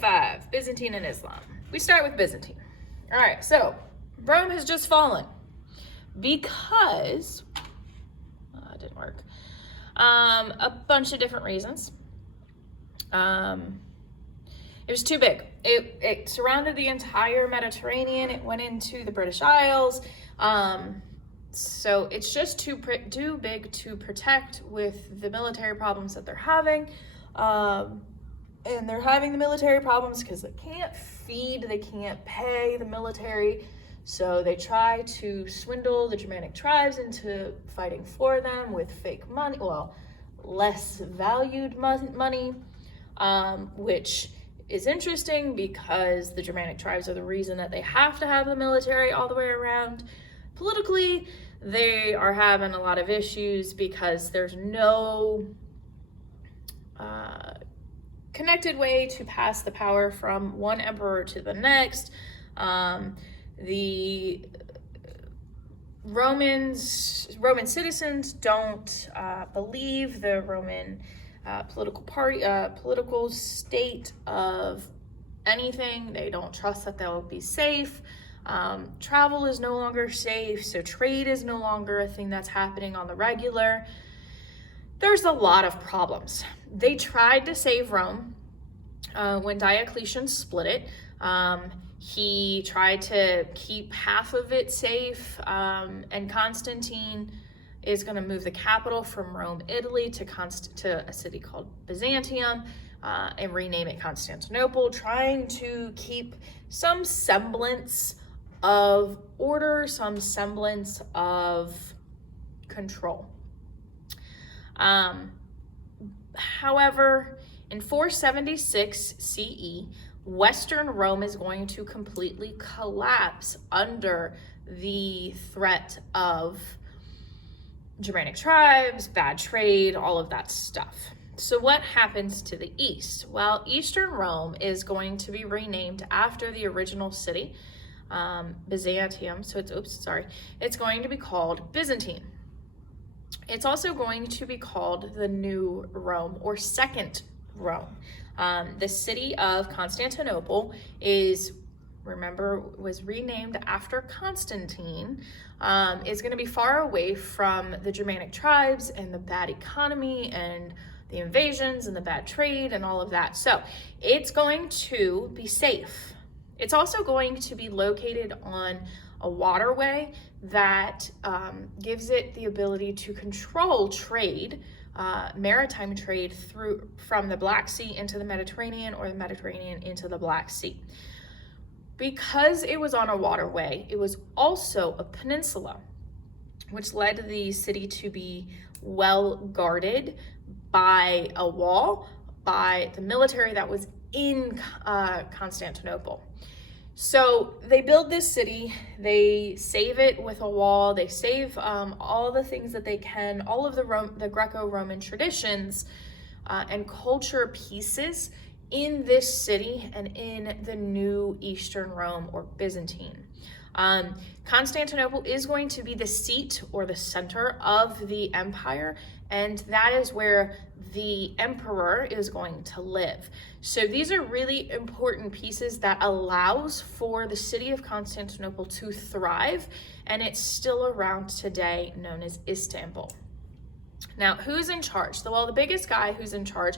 5, Byzantine and Islam. We start with Byzantine. All right, so Rome has just fallen because, it didn't work, a bunch of different reasons. It was too big. It surrounded the entire Mediterranean. It went into the British Isles. So it's just too big to protect with the military problems that they're having. And they're having the military problems because they can't feed, they can't pay the military. So they try to swindle the Germanic tribes into fighting for them with fake money, well, less valued money, which is interesting because the Germanic tribes are the reason that they have to have the military all the way around. Politically, they are having a lot of issues because there's no connected way to pass the power from one emperor to the next. The Roman citizens don't believe the Roman political state of anything. They don't trust that they'll be safe. Travel is no longer safe, so trade is no longer a thing that's happening on the regular. There's a lot of problems. They tried to save Rome when Diocletian split it. He tried to keep half of it safe, and Constantine is going to move the capital from Rome, Italy, to a city called Byzantium, and rename it Constantinople, trying to keep some semblance of order, some semblance of control. However, in 476 CE, Western Rome is going to completely collapse under the threat of Germanic tribes, bad trade, all of that stuff. So what happens to the east? Well, Eastern Rome is going to be renamed after the original city, Byzantium. So it's going to be called Byzantine. It's also going to be called the New Rome or Second Rome. The city of Constantinople was renamed after Constantine. Is going to be far away from the Germanic tribes and the bad economy and the invasions and the bad trade and all of that. So it's going to be safe. It's also going to be located on a waterway that gives it the ability to control trade, maritime trade from the Black Sea into the Mediterranean or the Mediterranean into the Black Sea. Because it was on a waterway, it was also a peninsula, which led the city to be well guarded by a wall, by the military that was in Constantinople. So they build this city, they save it with a wall, they save all the things that they can, all of the Greco-Roman traditions and culture pieces in this city and in the new Eastern Rome or Byzantine. Constantinople is going to be the seat or the center of the empire, and that is where the emperor is going to live. So these are really important pieces that allows for the city of Constantinople to thrive, and it's still around today, known as Istanbul. Now, who's in charge? Well, the biggest guy who's in charge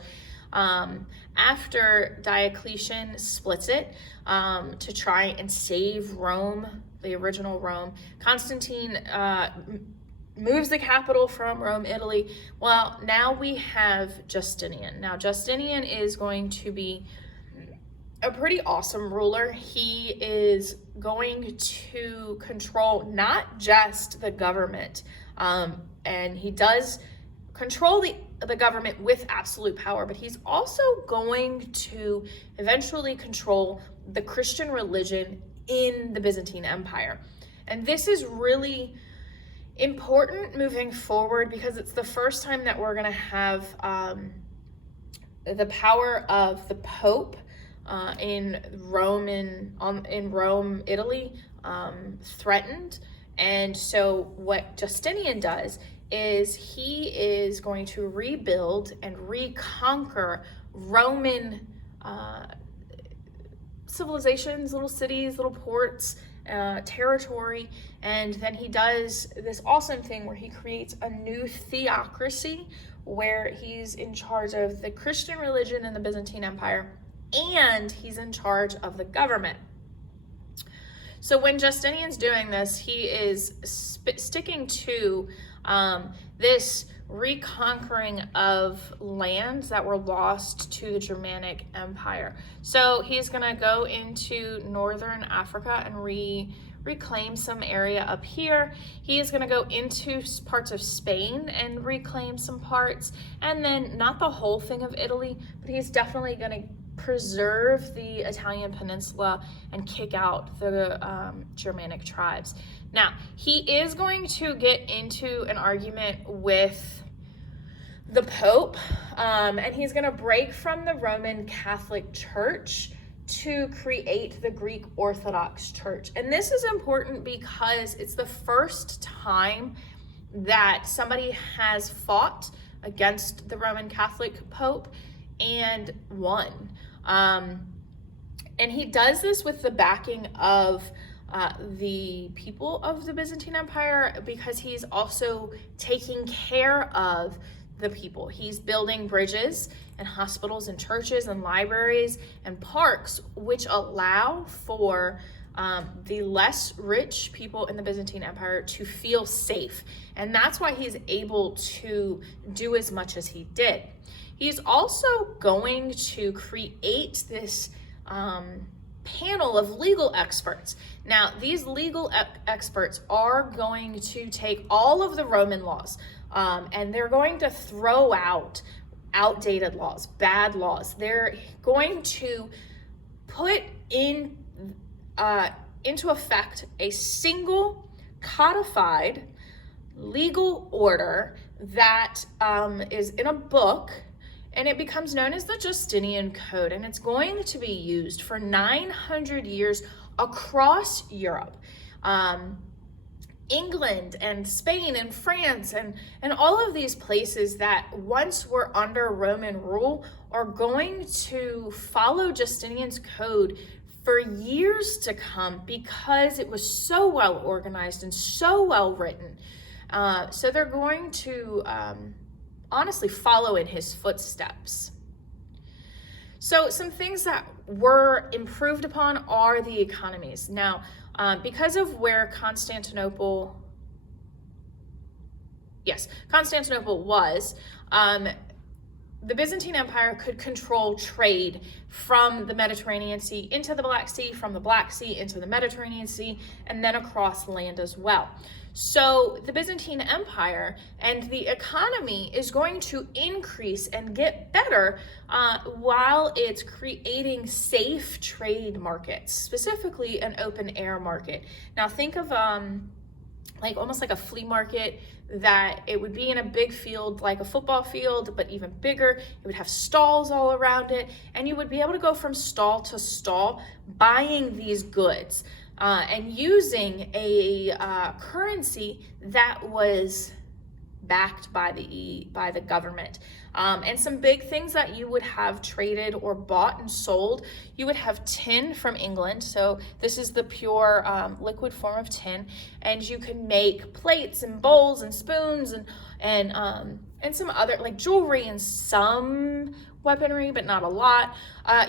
after Diocletian splits it to try and save Rome, the original Rome, Constantine moves the capital from Rome, Italy. Well, now we have Justinian. Now, Justinian is going to be a pretty awesome ruler. He is going to control not just the government, and he does control the government with absolute power, but he's also going to eventually control the Christian religion in the Byzantine Empire. And this is really important moving forward because it's the first time that we're going to have the power of the Pope in Rome, Italy, threatened. And so what Justinian does is he is going to rebuild and reconquer Roman civilizations, little cities, little ports, territory, and then he does this awesome thing where he creates a new theocracy where he's in charge of the Christian religion in the Byzantine Empire, and he's in charge of the government. So when Justinian's doing this, he is sticking to this reconquering of lands that were lost to the Germanic Empire. So he's going to go into northern Africa and reclaim some area up here. He is going to go into parts of Spain and reclaim some parts, and then not the whole thing of Italy, but he's definitely going to preserve the Italian peninsula and kick out the Germanic tribes. Now, he is going to get into an argument with the Pope, and he's going to break from the Roman Catholic Church to create the Greek Orthodox Church. And this is important because it's the first time that somebody has fought against the Roman Catholic Pope and won. And he does this with the backing of the people of the Byzantine Empire, because he's also taking care of the people. He's building bridges and hospitals and churches and libraries and parks, which allow for the less rich people in the Byzantine Empire to feel safe. And that's why he's able to do as much as he did. He's also going to create this panel of legal experts. Now, these legal experts are going to take all of the Roman laws, and they're going to throw out outdated laws, bad laws. They're going to put into effect a single codified legal order that is in a book, and it becomes known as the Justinian Code, and it's going to be used for 900 years across Europe. England and Spain and France and all of these places that once were under Roman rule are going to follow Justinian's Code for years to come, because it was so well organized and so well written. So they're going to honestly follow in his footsteps. So some things that were improved upon are the economies. Now, because of where Constantinople was, the Byzantine Empire could control trade from the Mediterranean Sea into the Black Sea, from the Black Sea into the Mediterranean Sea, and then across land as well. So the Byzantine Empire and the economy is going to increase and get better while it's creating safe trade markets, specifically an open air market. Now think of like almost like a flea market, that it would be in a big field like a football field, but even bigger. It would have stalls all around it, and you would be able to go from stall to stall buying these goods and using a currency that was backed by the government. And some big things that you would have traded or bought and sold, you would have tin from England. So this is the pure liquid form of tin, and you can make plates and bowls and spoons and some other like jewelry and some weaponry, but not a lot.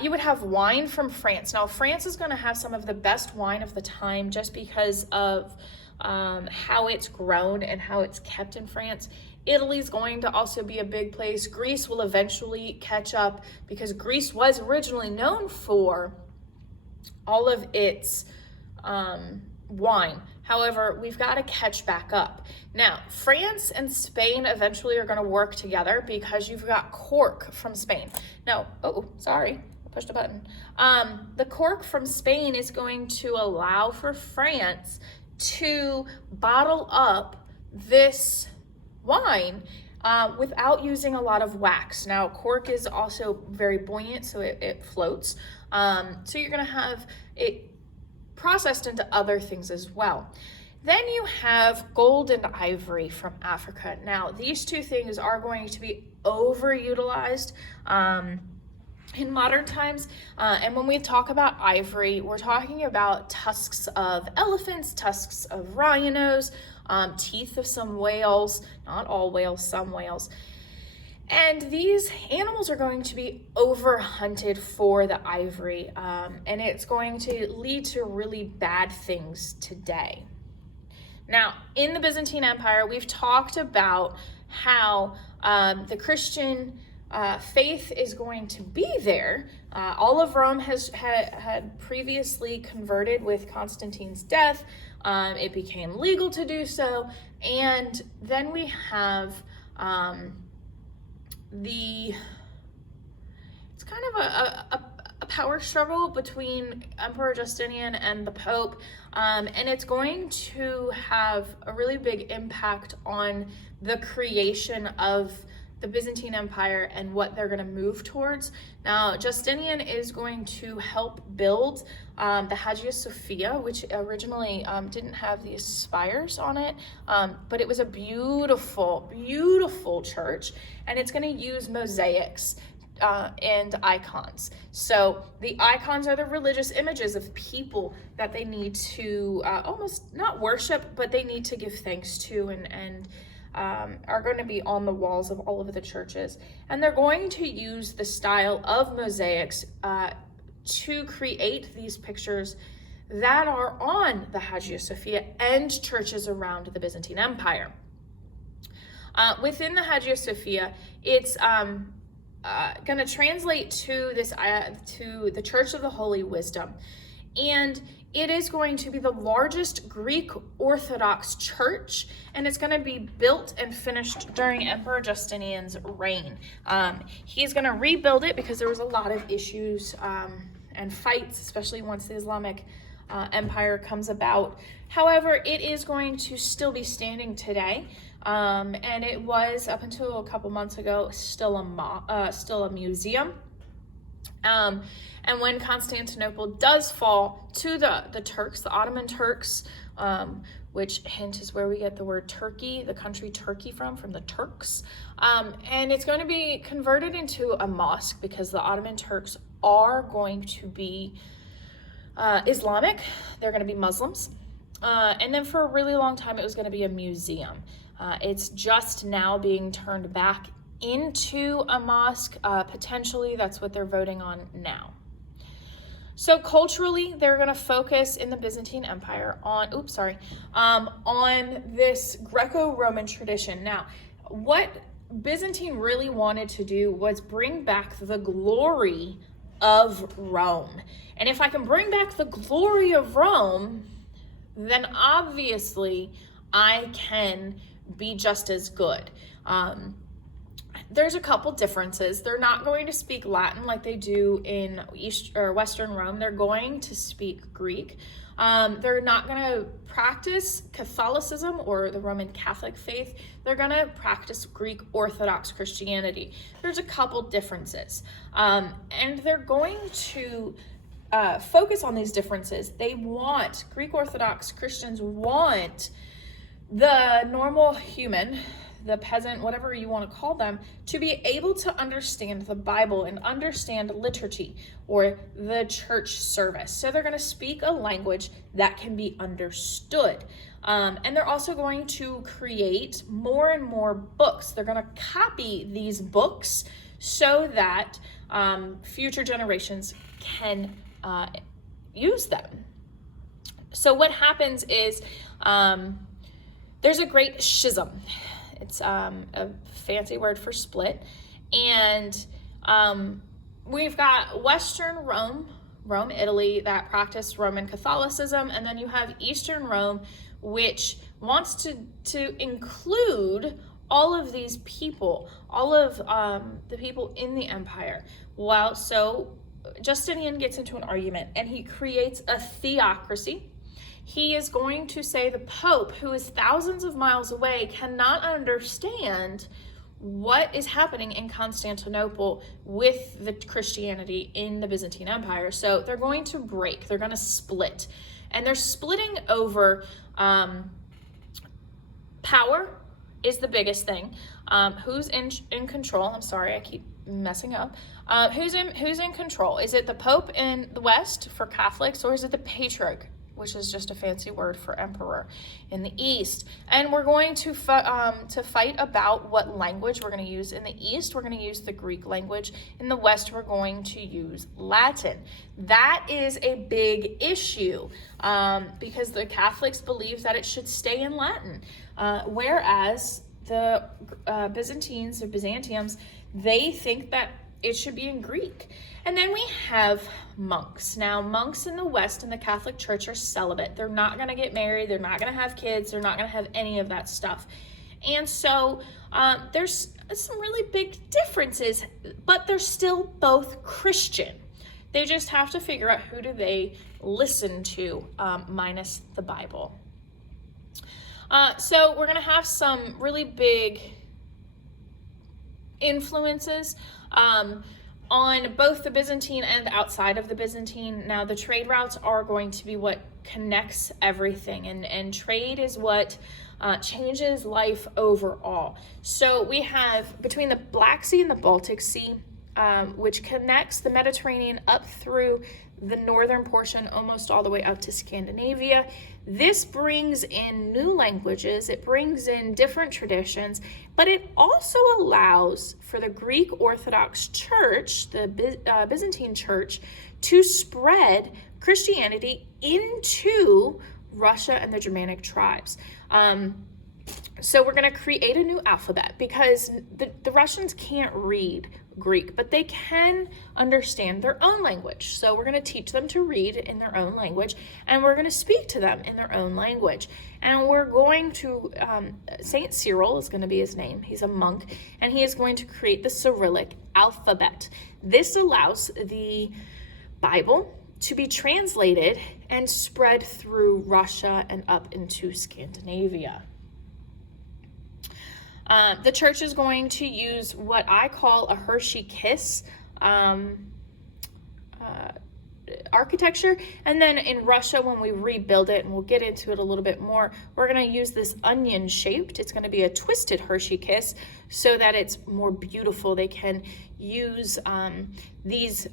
You would have wine from France. Now, France is going to have some of the best wine of the time just because of how it's grown and how it's kept in France. Italy's going to also be a big place. Greece will eventually catch up, because Greece was originally known for all of its wine. However, we've got to catch back up. Now, France and Spain eventually are going to work together, because you've got cork from Spain. Now, oh, sorry, I pushed a button. The cork from Spain is going to allow for France to bottle up this wine without using a lot of wax. Now, cork is also very buoyant, so it floats. So you're going to have it processed into other things as well. Then you have gold and ivory from Africa. Now, these two things are going to be overutilized. In modern times, and when we talk about ivory, we're talking about tusks of elephants, tusks of rhinos, teeth of some whales, not all whales, some whales. And these animals are going to be overhunted for the ivory, and it's going to lead to really bad things today. Now, in the Byzantine Empire, we've talked about how the Christian faith is going to be there. All of Rome had previously converted with Constantine's death. It became legal to do so. And then we have it's kind of a power struggle between Emperor Justinian and the Pope, and it's going to have a really big impact on the creation of the Byzantine Empire and what they're going to move towards. Now, Justinian is going to help build the Hagia Sophia, which originally didn't have these spires on it, but it was a beautiful, beautiful church, and it's going to use mosaics and icons. So the icons are the religious images of people that they need to almost not worship, but they need to give thanks to, and are going to be on the walls of all of the churches. And they're going to use the style of mosaics to create these pictures that are on the Hagia Sophia and churches around the Byzantine Empire. Within the Hagia Sophia, it's going to translate to the Church of the Holy Wisdom, and it is going to be the largest Greek Orthodox church, and it's going to be built and finished during Emperor Justinian's reign. He's going to rebuild it because there was a lot of issues and fights, especially once the Islamic Empire comes about. However, it is going to still be standing today, and it was, up until a couple months ago, still a museum. And when Constantinople does fall to the Turks, the Ottoman Turks, which hint is where we get the word Turkey, the country Turkey from the Turks, and it's going to be converted into a mosque because the Ottoman Turks are going to be Islamic. They're going to be Muslims. And then for a really long time, it was going to be a museum. It's just now being turned back into a mosque. Potentially, that's what they're voting on now. So culturally, they're going to focus in the Byzantine Empire on this Greco-Roman tradition. Now, what Byzantine really wanted to do was bring back the glory of Rome. And if I can bring back the glory of Rome, then obviously I can be just as good. There's a couple differences. They're not going to speak Latin like they do in Western Rome. They're going to speak Greek. They're not going to practice Catholicism or the Roman Catholic faith. They're going to practice Greek Orthodox Christianity. There's a couple differences. And they're going to focus on these differences. Greek Orthodox Christians want the normal human, the peasant, whatever you want to call them, to be able to understand the Bible and understand liturgy or the church service. So they're going to speak a language that can be understood. And they're also going to create more and more books. They're going to copy these books so that future generations can use them. So what happens is there's a great schism. It's a fancy word for split. And we've got Western Rome, Italy, that practiced Roman Catholicism. And then you have Eastern Rome, which wants to include all of these people, all of the people in the empire. Well, so Justinian gets into an argument and he creates a theocracy. He is going to say the Pope, who is thousands of miles away, cannot understand what is happening in Constantinople with the Christianity in the Byzantine Empire. So they're going to break. They're going to split. And they're splitting over power is the biggest thing. Who's in control? I'm sorry, I keep messing up. Who's in control? Is it the Pope in the West for Catholics, or is it the Patriarch, which is just a fancy word for emperor, in the East? And we're going to fight about what language we're going to use. In the East, we're going to use the Greek language. In the West, we're going to use Latin. That is a big issue because the Catholics believe that it should stay in Latin, whereas the Byzantians, they think that it should be in Greek. And then we have monks. Now, monks in the West in the Catholic Church are celibate. They're not going to get married. They're not going to have kids. They're not going to have any of that stuff. And so there's some really big differences, but they're still both Christian. They just have to figure out who do they listen to, minus the Bible. So we're going to have some really big influences on both the Byzantine and outside of the Byzantine. Now, the trade routes are going to be what connects everything, and trade is what changes life overall. So we have between the Black Sea and the Baltic Sea, which connects the Mediterranean up through the northern portion almost all the way up to Scandinavia. This brings in new languages, it brings in different traditions, but it also allows for the Greek Orthodox Church, the Byzantine Church, to spread Christianity into Russia and the Germanic tribes. So we're going to create a new alphabet because the Russians can't read Greek, but they can understand their own language. So we're going to teach them to read in their own language, and we're going to speak to them in their own language. And we're going to, Saint Cyril is going to be his name. He's a monk, and he is going to create the Cyrillic alphabet. This allows the Bible to be translated and spread through Russia and up into Scandinavia. The church is going to use what I call a Hershey kiss architecture. And then in Russia, when we rebuild it, and we'll get into it a little bit more, we're going to use this onion shaped. It's going to be a twisted Hershey kiss so that it's more beautiful. They can use these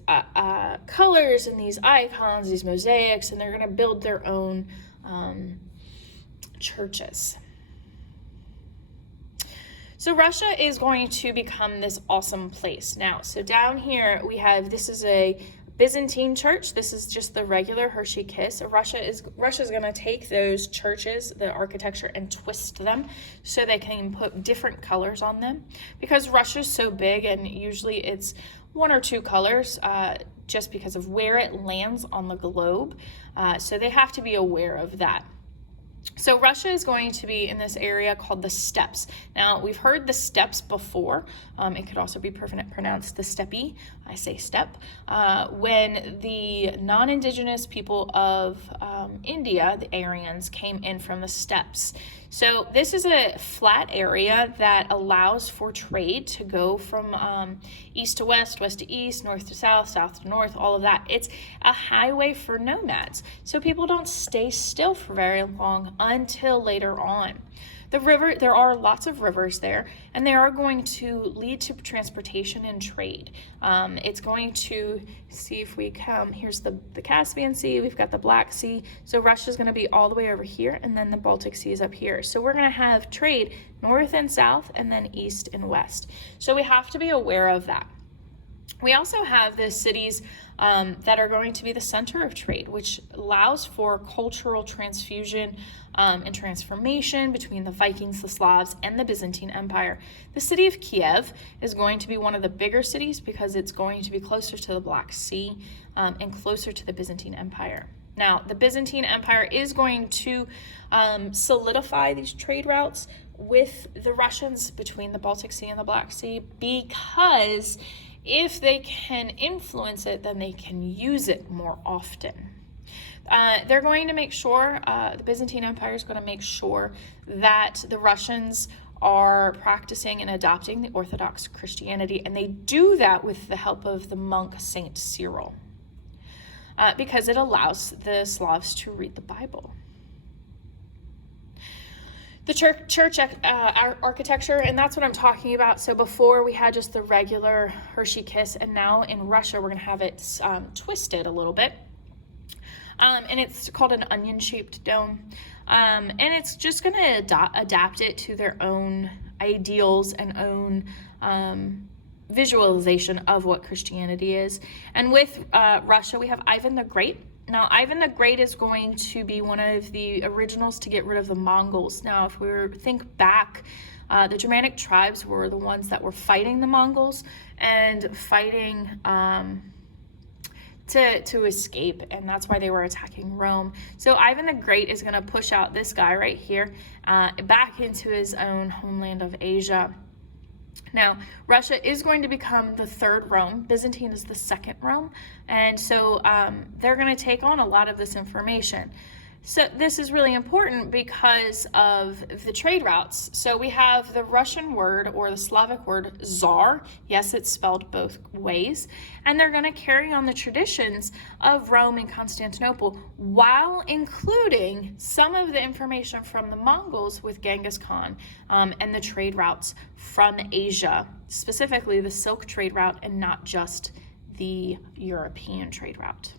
colors and these icons, these mosaics, and they're going to build their own churches. So Russia is going to become this awesome place. Now, so down here we have, this is a Byzantine church. This is just the regular Hershey kiss. So Russia's going to take those churches, the architecture, and twist them so they can put different colors on them. Because Russia's so big, and usually it's one or two colors just because of where it lands on the globe. So they have to be aware of that. So Russia is going to be in this area called the steppes. Now, we've heard the steppes before. It could also be pronounced the steppe. I say steppe. When the non-indigenous people of India, the Aryans, came in from the steppes. So this is a flat area that allows for trade to go from east to west, west to east, north to south, south to north, all of that. It's a highway for nomads. So people don't stay still for very long until later on. There are lots of rivers there, and they are going to lead to transportation and trade. It's going to, see if we come, here's the Caspian Sea, we've got the Black Sea, so Russia's going to be all the way over here, and then the Baltic Sea is up here. So we're going to have trade north and south, and then east and west. So we have to be aware of that. We also have the cities that are going to be the center of trade, which allows for cultural transfusion and transformation between the Vikings, the Slavs, and the Byzantine Empire. The city of Kiev is going to be one of the bigger cities because it's going to be closer to the Black Sea and closer to the Byzantine Empire. Now, the Byzantine Empire is going to solidify these trade routes with the Russians between the Baltic Sea and the Black Sea, because if they can influence it, then they can use it more often. They're going to make sure, the Byzantine Empire is going to make sure that the Russians are practicing and adopting the Orthodox Christianity, and they do that with the help of the monk Saint Cyril, because it allows the Slavs to read the Bible. the church architecture, and that's what I'm talking about. So before we had just the regular Hershey kiss, and now in Russia we're going to have it twisted a little bit. And it's called an onion-shaped dome. And it's just going to adapt it to their own ideals and own visualization of what Christianity is. And with Russia, we have Ivan the Great. Now, Ivan the Great is going to be one of the originals to get rid of the Mongols. Now, if we think back, the Germanic tribes were the ones that were fighting the Mongols and fighting to escape, and that's why they were attacking Rome. So Ivan the Great is going to push out this guy right here back into his own homeland of Asia. Now, Russia is going to become the third Rome. Byzantine is the second Rome. And so they're going to take on a lot of this information. So this is really important because of the trade routes. So we have the Russian word, or the Slavic word, czar. Yes, it's spelled both ways. And they're going to carry on the traditions of Rome and Constantinople while including some of the information from the Mongols with Genghis Khan and the trade routes from Asia, specifically the Silk trade route and not just the European trade route.